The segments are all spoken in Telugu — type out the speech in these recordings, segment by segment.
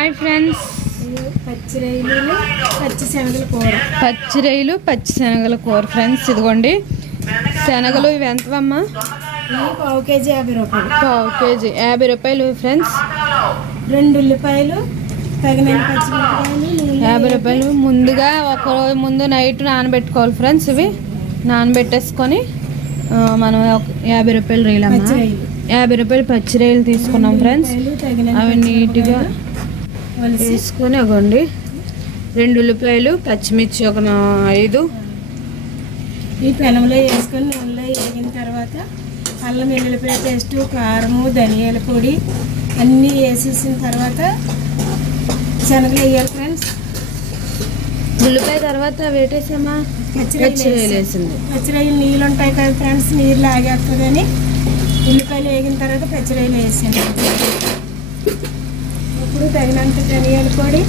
Hi friends. పచ్చి రైలు పచ్చి శనగల కూర. ఫ్రెండ్స్ ఇదిగోండి. శనగలు ఇవి ఎంతవమ్మా? పావు కేజీ యాభై రూపాయలు. పావు కేజీ. యాభై రూపాయలు ఫ్రెండ్స్? రెండు ఉల్లిపాయలు యాభై రూపాయలు. ముందుగా ఒక రోజు ముందు నైట్ నానబెట్టుకోవాలి ఫ్రెండ్స్ ఇవి. నానబెట్టేసుకొని మనం యాభై రూపాయలు రైలు. యాభై రూపాయలు పచ్చి రొయ్యలు తీసుకున్నాం ఫ్రెండ్స్. అవి నీట్గా తీసుకొని ఇవ్వండి రెండు ఉల్లిపాయలు పచ్చిమిర్చి ఒక ఐదు. ఈ పెనంలో వేసుకొని నూనెలో వేగిన తర్వాత అల్లం వెల్లుల్లిపాయ పేస్ట్ కారము ధనియాల పొడి అన్నీ వేసేసిన తర్వాత శనగలు వేయాలి ఫ్రెండ్స్. ఉల్లిపాయ తర్వాత వేటేసామా పచ్చి పచ్చి రైలు రొయ్యలు వేసి వేసింది. పచ్చిరొయ్యలు నీళ్ళు ఉంటాయి కదా ఫ్రెండ్స్ నీళ్ళు ఆగేస్తుందని ఉల్లిపాయలు వేగిన తర్వాత పచ్చిరొయ్యలు వేసాను ఇప్పుడు తగినంత ధనియాల పొడి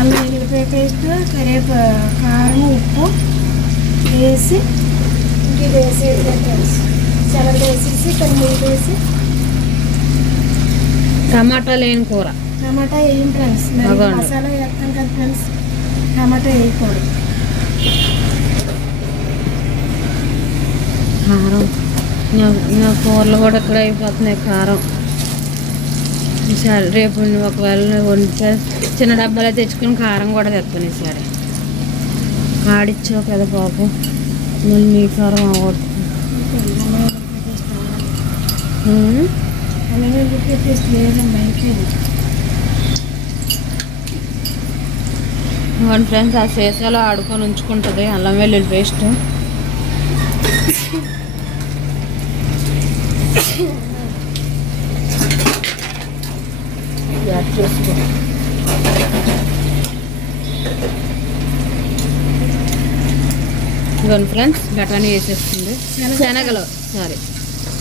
అల్లం వెల్లుల్లిపాయ పేస్ట్ కరివేప కారం ఉప్పు వేసి ఇంక ఇది ఫ్రెండ్స్ శనగలు వేసేసి కొన్ని నీళ్ళు వేసి టమాటా లేని కూర. టమాటా వేయం ఫ్రెండ్స్. మసాలా వేస్తాం కదా ఫ్రెండ్స్ టమాటా వేయకూడదు. కారం. కూరలు కూడా ఇక్కడ అయిపోతున్నాయి కారం. ఈసారి రేపు నువ్వు ఒకవేళ వండితే చిన్న డబ్బాలో తెచ్చుకుని కారం కూడా తెస్తాను ఈసారి ఆడిచ్చావు కదా బాబు మళ్ళీ మీ కారం అవ్వదు. అల్లం లేదండి వన్ ఫ్రెండ్స్ ఆ సీసాలో ఆడుకొని ఉంచుకుంటుంది అల్లం వెల్లుల్లి పేస్ట్. యాడ్ చేసుకో. ఇవన్నీ ఫ్రెండ్స్ బఠానీ వేసేస్తుంది. శనగలు సారీ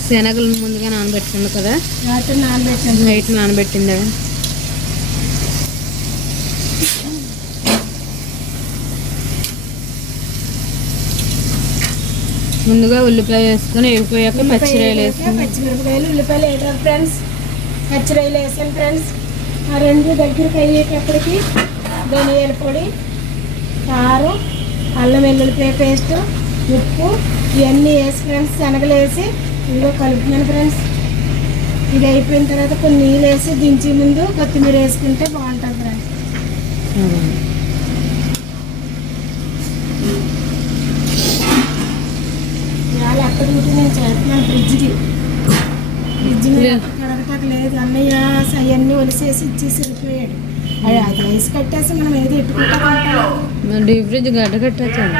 శనగలు ముందుగా నానబెట్టుకుంది కదా? రాత్రి నానబెట్టాను నైట్ నానబెట్టిందా? ముందుగా ఉల్లిపాయ వేసుకొని వేగిపోయాక పచ్చిరాయలు వేసుకుని పచ్చిమిరపకాయలు ఉల్లిపాయలు వేయడం ఫ్రెండ్స్. పచ్చిరాయలు వేసాను ఫ్రెండ్స్. ఆ రెండు దగ్గరికి అయ్యేటప్పటికి ధనియాల పొడి కారం అల్లం వెల్లుల్లిపాయ పేస్ట్ ఉప్పు ఇవన్నీ వేసి ఫ్రెండ్స్ శనగలు వేసి ఇదిగో కలుపుతున్నాను ఫ్రెండ్స్. ఇది అయిపోయిన తర్వాత కొన్ని నీళ్ళు వేసి దించే ముందు కొత్తిమీర వేసుకుంటే బాగుంటుంది ఫ్రెండ్స్. ఇవాళ అక్కడ ఉంటే నేను చేస్తున్నాను ఫ్రిడ్జ్కి. కడగటాక లేదు. అన్నయ్య అవన్నీ ఒలిసేసి ఇచ్చేసి వెళ్ళిపోయాడు. అది అది రైస్ కట్టేసి మనం ఏది ఎట్టుకుంటా ఉంటాం డీప్ ఫ్రిడ్జ్ గడ్డ ఫ్రెండ్స్.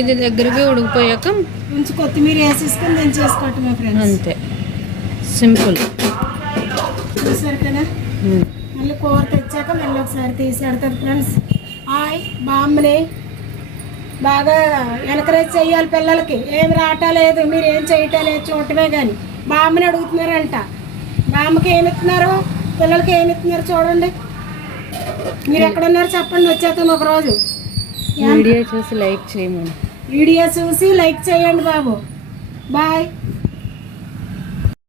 ఇది దగ్గరికి ఉడికిపోయాక కొంచెం కొత్తిమీర వేసేసుకొని దించేసుకోవటమే ఫ్రెండ్స్. అంతే. సింపుల్. చూసారు కదా? మళ్ళీ కూర తెచ్చాక మళ్ళీ ఒకసారి తీసేడుతుంది ఫ్రెండ్స్. హాయ్ బామ్మని బాగా ఎంకరేజ్ చెయ్యాలి పిల్లలకి. ఏం రావటం లేదు మీరు ఏం చేయటం లేదు చూడటమే కానీ. బామ్మని అడుగుతున్నారంట. బామ్మకి ఏమి ఇస్తున్నారు? పిల్లలకి ఏమి ఇస్తున్నారు చూడండి. మీరు ఎక్కడున్నారు చెప్పండి వచ్చేస్తాం ఒక రోజు. వీడియో చూసి లైక్ చేయమని. వీడియో చూసి లైక్ చేయండి బాబు. బాయ్.